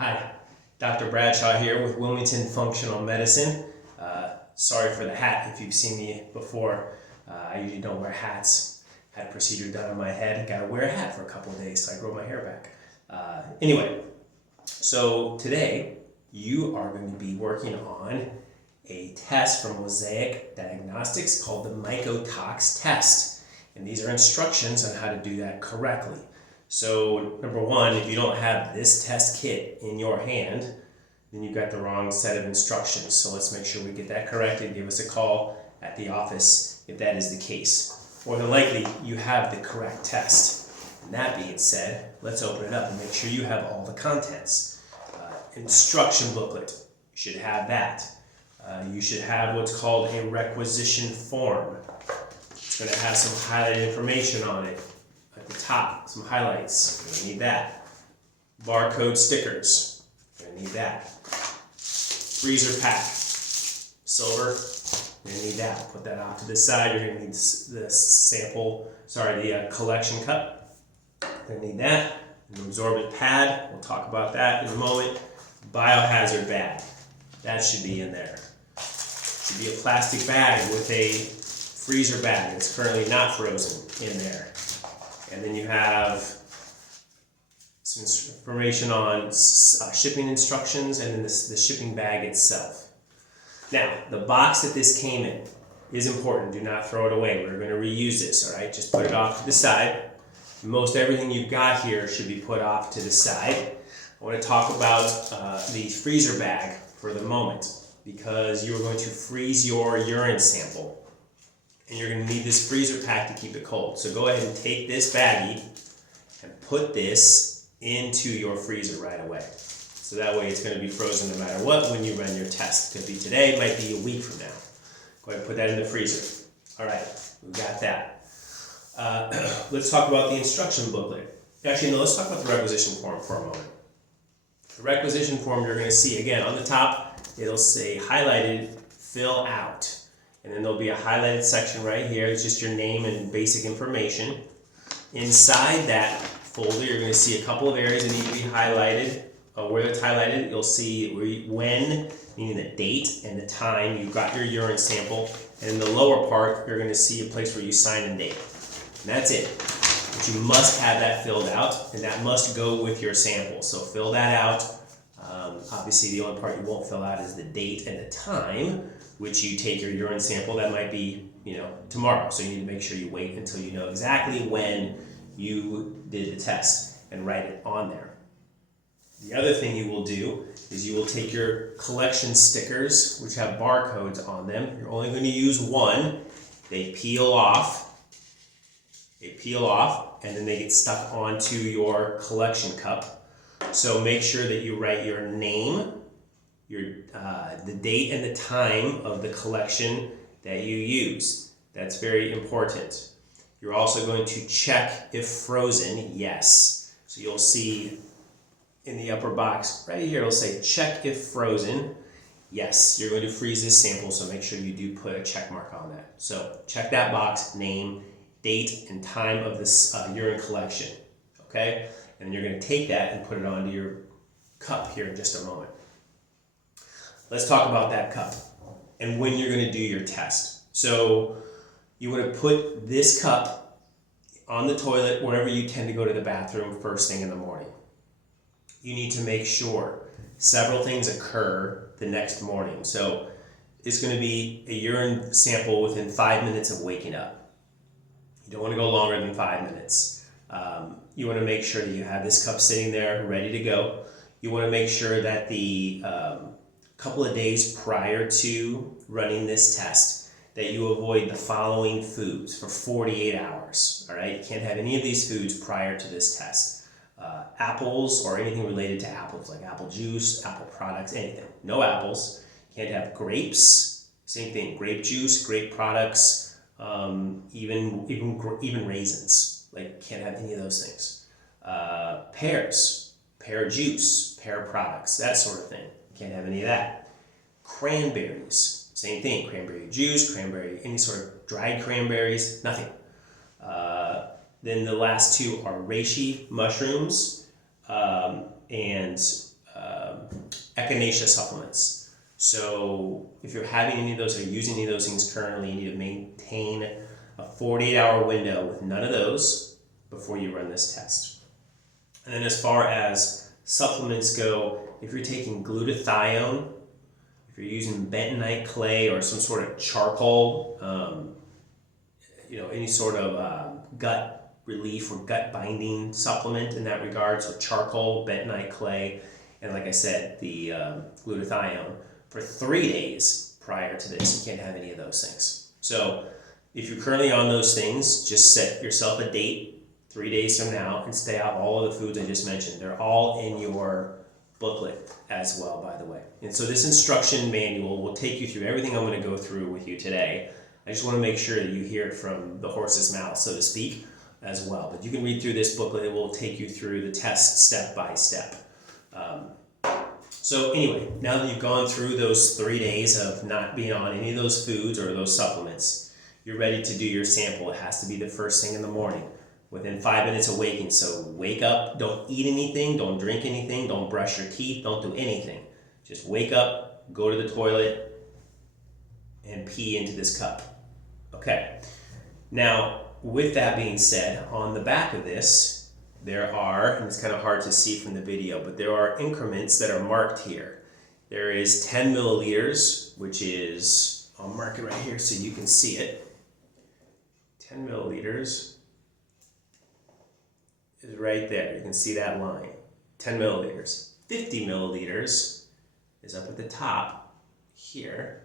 Hi, Dr. Bradshaw here with Wilmington Functional Medicine. Sorry for the hat if you've seen me before. I usually don't wear hats. Had a procedure done on my head. Got to wear a hat for a couple of days so I grow my hair back. Anyway, so today you are going to be working on a test from Mosaic Diagnostics called the MycoTox test. And these are instructions on how to do that correctly. So number one, if you don't have this test kit in your hand, then you've got the wrong set of instructions. So let's make sure we get that corrected. Give us a call at the office if that is the case. More than likely, you have the correct test. And that being said, let's open it up and make sure you have all the contents. Instruction booklet, you should have that. You should have what's called a requisition form. It's going to have some highlighted information on it. At the top, some highlights, you're going to need that. Barcode stickers, you're going to need that. Freezer pack, silver, you're going to need that. Put that off to the side. You're going to need the collection cup. You're going to need that. An absorbent pad, we'll talk about that in a moment. Biohazard bag, that should be in there. It should be a plastic bag with a freezer bag that's currently not frozen in there. And then you have some information on shipping instructions and then the shipping bag itself. Now, the box that this came in is important. Do not throw it away. We're going to reuse this, all right? Just put it off to the side. Most everything you've got here should be put off to the side. I want to talk about the freezer bag for the moment because you are going to freeze your urine sample. And you're going to need this freezer pack to keep it cold. So go ahead and take this baggie and put this into your freezer right away. So that way it's going to be frozen no matter what when you run your test. Could be today, might be a week from now. Go ahead and put that in the freezer. All right, we've got that. Let's talk about the instruction booklet. Actually, no, let's talk about the requisition form for a moment. The requisition form you're going to see, again, on the top, it'll say highlighted, fill out. And then there'll be a highlighted section right here. It's just your name and basic information. Inside that folder, you're going to see a couple of areas that need to be highlighted. Where it's highlighted, you'll see when, meaning the date and the time you got your urine sample. And in the lower part, you're going to see a place where you sign and date. And that's it. But you must have that filled out, and that must go with your sample. So fill that out. Obviously, the only part you won't fill out is the date and the time which you take your urine sample. That might be, tomorrow. So you need to make sure you wait until you know exactly when you did the test and write it on there. The other thing you will do is you will take your collection stickers, which have barcodes on them. You're only going to use one. They peel off. And then they get stuck onto your collection cup. So make sure that you write your name, the date and the time of the collection that you use. That's very important. You're also going to check if frozen, yes. So you'll see in the upper box right here, it'll say check if frozen. Yes, you're going to freeze this sample, so make sure you do put a check mark on that. So check that box, name, date, and time of this urine collection, okay? And you're going to take that and put it onto your cup here in just a moment. Let's talk about that cup and when you're going to do your test. So you want to put this cup on the toilet wherever you tend to go to the bathroom first thing in the morning. You need to make sure several things occur the next morning. So it's going to be a urine sample within 5 minutes of waking up. You don't want to go longer than 5 minutes. You want to make sure that you have this cup sitting there ready to go. You want to make sure that the couple of days prior to running this test that you avoid the following foods for 48 hours. All right, you can't have any of these foods prior to this test. Apples or anything related to apples, like apple juice, apple products, anything. No apples. You can't have grapes. Same thing. Grape juice, grape products, even raisins. Like, can't have any of those things. Pears, pear juice, pear products, that sort of thing. Can't have any of that. Cranberries, same thing. Cranberry juice, any sort of dried cranberries, nothing. Then the last two are reishi mushrooms and echinacea supplements. So if you're having any of those or using any of those things currently, you need to maintain a 48-hour window with none of those before you run this test. And then as far as supplements go, if you're taking glutathione, if you're using bentonite clay or some sort of charcoal, any sort of gut relief or gut binding supplement in that regard, so charcoal, bentonite clay, and like I said, the glutathione, for 3 days prior to this, you can't have any of those things. So if you're currently on those things, just set yourself a date 3 days from now and stay out all of the foods I just mentioned. They're all in your booklet as well, by the way. And so this instruction manual will take you through everything I'm going to go through with you today. I just want to make sure that you hear it from the horse's mouth, so to speak, as well. But you can read through this booklet. It will take you through the test step by step. So anyway, now that you've gone through those 3 days of not being on any of those foods or those supplements, you're ready to do your sample. It has to be the first thing in the morning, within 5 minutes of waking. So wake up, don't eat anything, don't drink anything, don't brush your teeth, don't do anything. Just wake up, go to the toilet, and pee into this cup. Okay. Now, with that being said, on the back of this, there are, and it's kind of hard to see from the video, but there are increments that are marked here. There is 10 milliliters, which is, I'll mark it right here so you can see it. 10 milliliters is right there. You can see that line. 10 milliliters. 50 milliliters is up at the top here.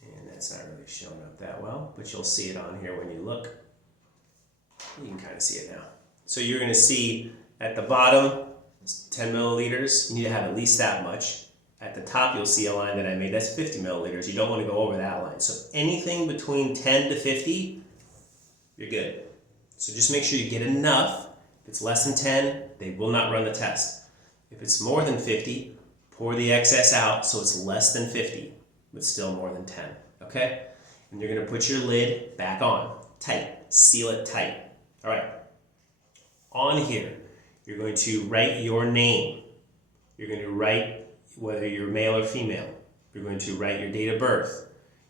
And that's not really showing up that well, but you'll see it on here when you look. You can kind of see it now. So you're going to see at the bottom, it's 10 milliliters. You need to have at least that much. At the top, you'll see a line that I made. That's 50 milliliters. You don't want to go over that line. So anything between 10 to 50, you're good. So just make sure you get enough. If it's less than 10, they will not run the test. If it's more than 50, pour the excess out so it's less than 50, but still more than 10. Okay? And you're going to put your lid back on. Tight. Seal it tight. All right. On here, you're going to write your name. You're going to write whether you're male or female. You're going to write your date of birth.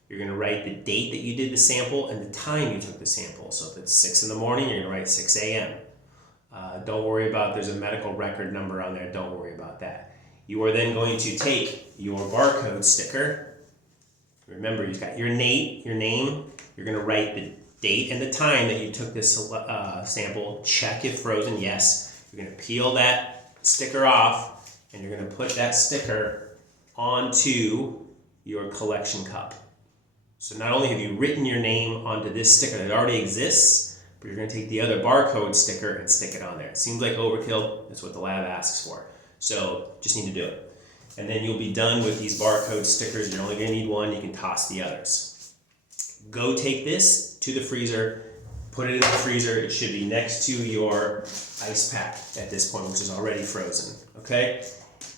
You're going to write the date that you did the sample and the time you took the sample. So if it's 6 in the morning, you're going to write 6 a.m. Don't worry about, there's a medical record number on there. Don't worry about that. You are then going to take your barcode sticker. Remember, you've got your name. You're going to write the date and the time that you took this sample. Check if frozen, yes. You're going to peel that sticker off and you're going to put that sticker onto your collection cup. So not only have you written your name onto this sticker that already exists, but you're going to take the other barcode sticker and stick it on there. It seems like overkill. That's what the lab asks for. So just need to do it. And then you'll be done with these barcode stickers. You're only going to need one. You can toss the others. Go take this to the freezer, put it in the freezer. It should be next to your ice pack at this point, which is already frozen, okay?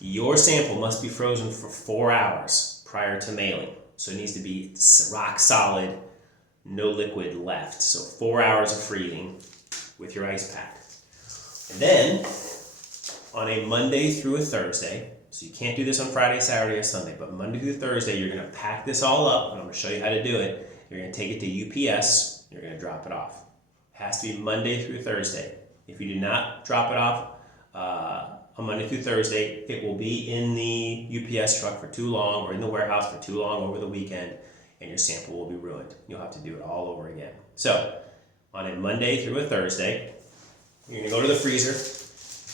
Your sample must be frozen for 4 hours prior to mailing. So it needs to be rock solid, no liquid left. So 4 hours of freezing with your ice pack. And then, on a Monday through a Thursday, so you can't do this on Friday, Saturday, or Sunday, but Monday through Thursday, you're gonna pack this all up, and I'm gonna show you how to do it. You're going to take it to UPS, you're going to drop it off. It has to be Monday through Thursday. If you do not drop it off on Monday through Thursday, it will be in the UPS truck for too long or in the warehouse for too long over the weekend, and your sample will be ruined. You'll have to do it all over again. So, on a Monday through a Thursday, you're going to go to the freezer,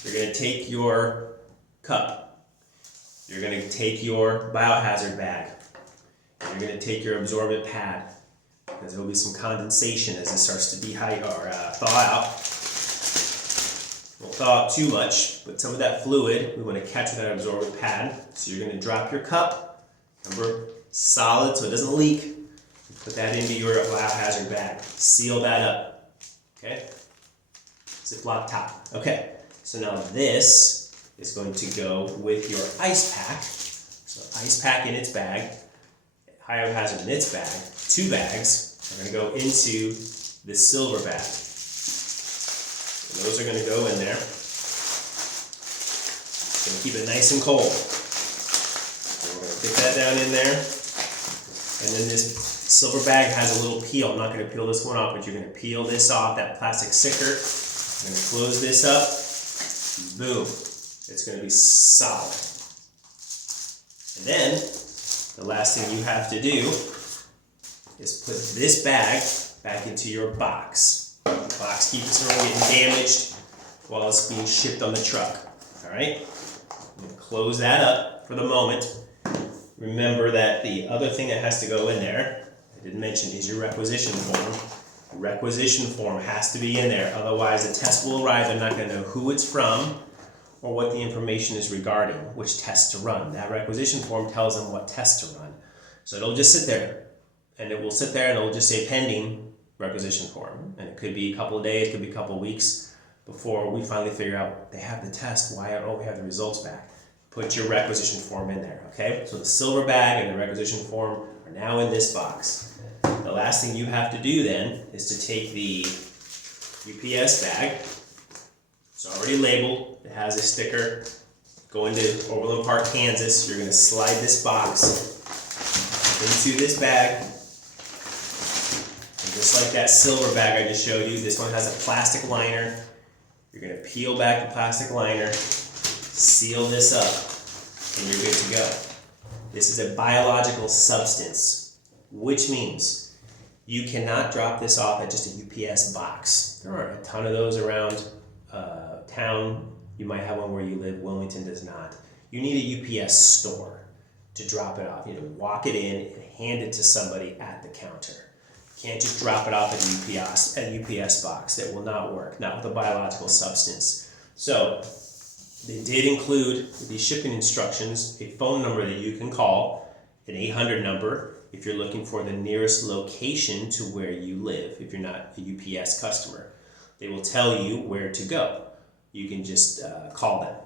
you're going to take your cup, you're going to take your biohazard bag, and you're going to take your absorbent pad, because there will be some condensation as it starts to thaw out. Won't thaw out too much, but some of that fluid we want to catch with that absorbent pad. So you're going to drop your cup, remember, solid so it doesn't leak. Put that into your biohazard bag. Seal that up. Okay? Ziploc top. Okay, so now this is going to go with your ice pack. So ice pack in its bag, biohazard in its bag, 2 bags are going to go into the silver bag. And those are going to go in there. Gonna keep it nice and cold. So we're gonna get that down in there. And then this silver bag has a little peel. I'm not gonna peel this one off, but you're gonna peel this off, that plastic sticker. I'm gonna close this up. Boom. It's gonna be solid. And then, the last thing you have to do is put this bag back into your box. The box keeps it from getting damaged while it's being shipped on the truck. Alright? I'm going to close that up for the moment. Remember that the other thing that has to go in there, I didn't mention, is your requisition form. The requisition form has to be in there, otherwise the test will arrive. They're not going to know who it's from or what the information is regarding, which test to run. That requisition form tells them what test to run. So it'll just sit there, and it will sit there and it'll just say pending requisition form. And it could be a couple of days, it could be a couple of weeks before we finally figure out they have the test, why don't we have the results back? Put your requisition form in there, okay? So the silver bag and the requisition form are now in this box. The last thing you have to do then is to take the UPS bag. It's already labeled, it has a sticker. Go into Overland Park, Kansas. You're going to slide this box into this bag. And just like that silver bag I just showed you, this one has a plastic liner. You're going to peel back the plastic liner, seal this up, and you're good to go. This is a biological substance, which means you cannot drop this off at just a UPS box. There are a ton of those around town. You might have one where you live. Wilmington does not. You need a UPS store to drop it off. You need to walk it in and hand it to somebody at the counter. You can't just drop it off at UPS box. That will not work, not with a biological substance. So they did include the shipping instructions a phone number that you can call, an 800 number if you're looking for the nearest location to where you live. If you're not a UPS customer, they will tell you where to go. You can just call them.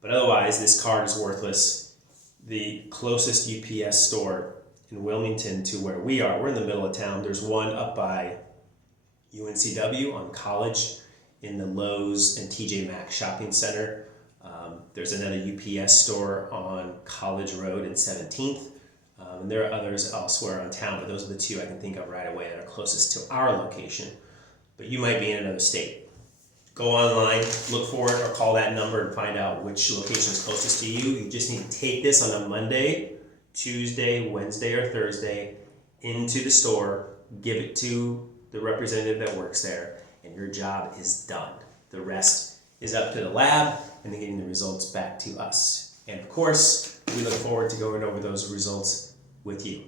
But otherwise, this card is worthless. The closest UPS store in Wilmington to where we are, we're in the middle of town. There's one up by UNCW on College in the Lowe's and TJ Maxx shopping center. There's another UPS store on College Road in 17th. And there are others elsewhere in town, but those are the two I can think of right away that are closest to our location. But you might be in another state. Go online, look for it, or call that number and find out which location is closest to you. You just need to take this on a Monday, Tuesday, Wednesday, or Thursday into the store, give it to the representative that works there, and your job is done. The rest is up to the lab and then getting the results back to us. And of course, we look forward to going over those results with you.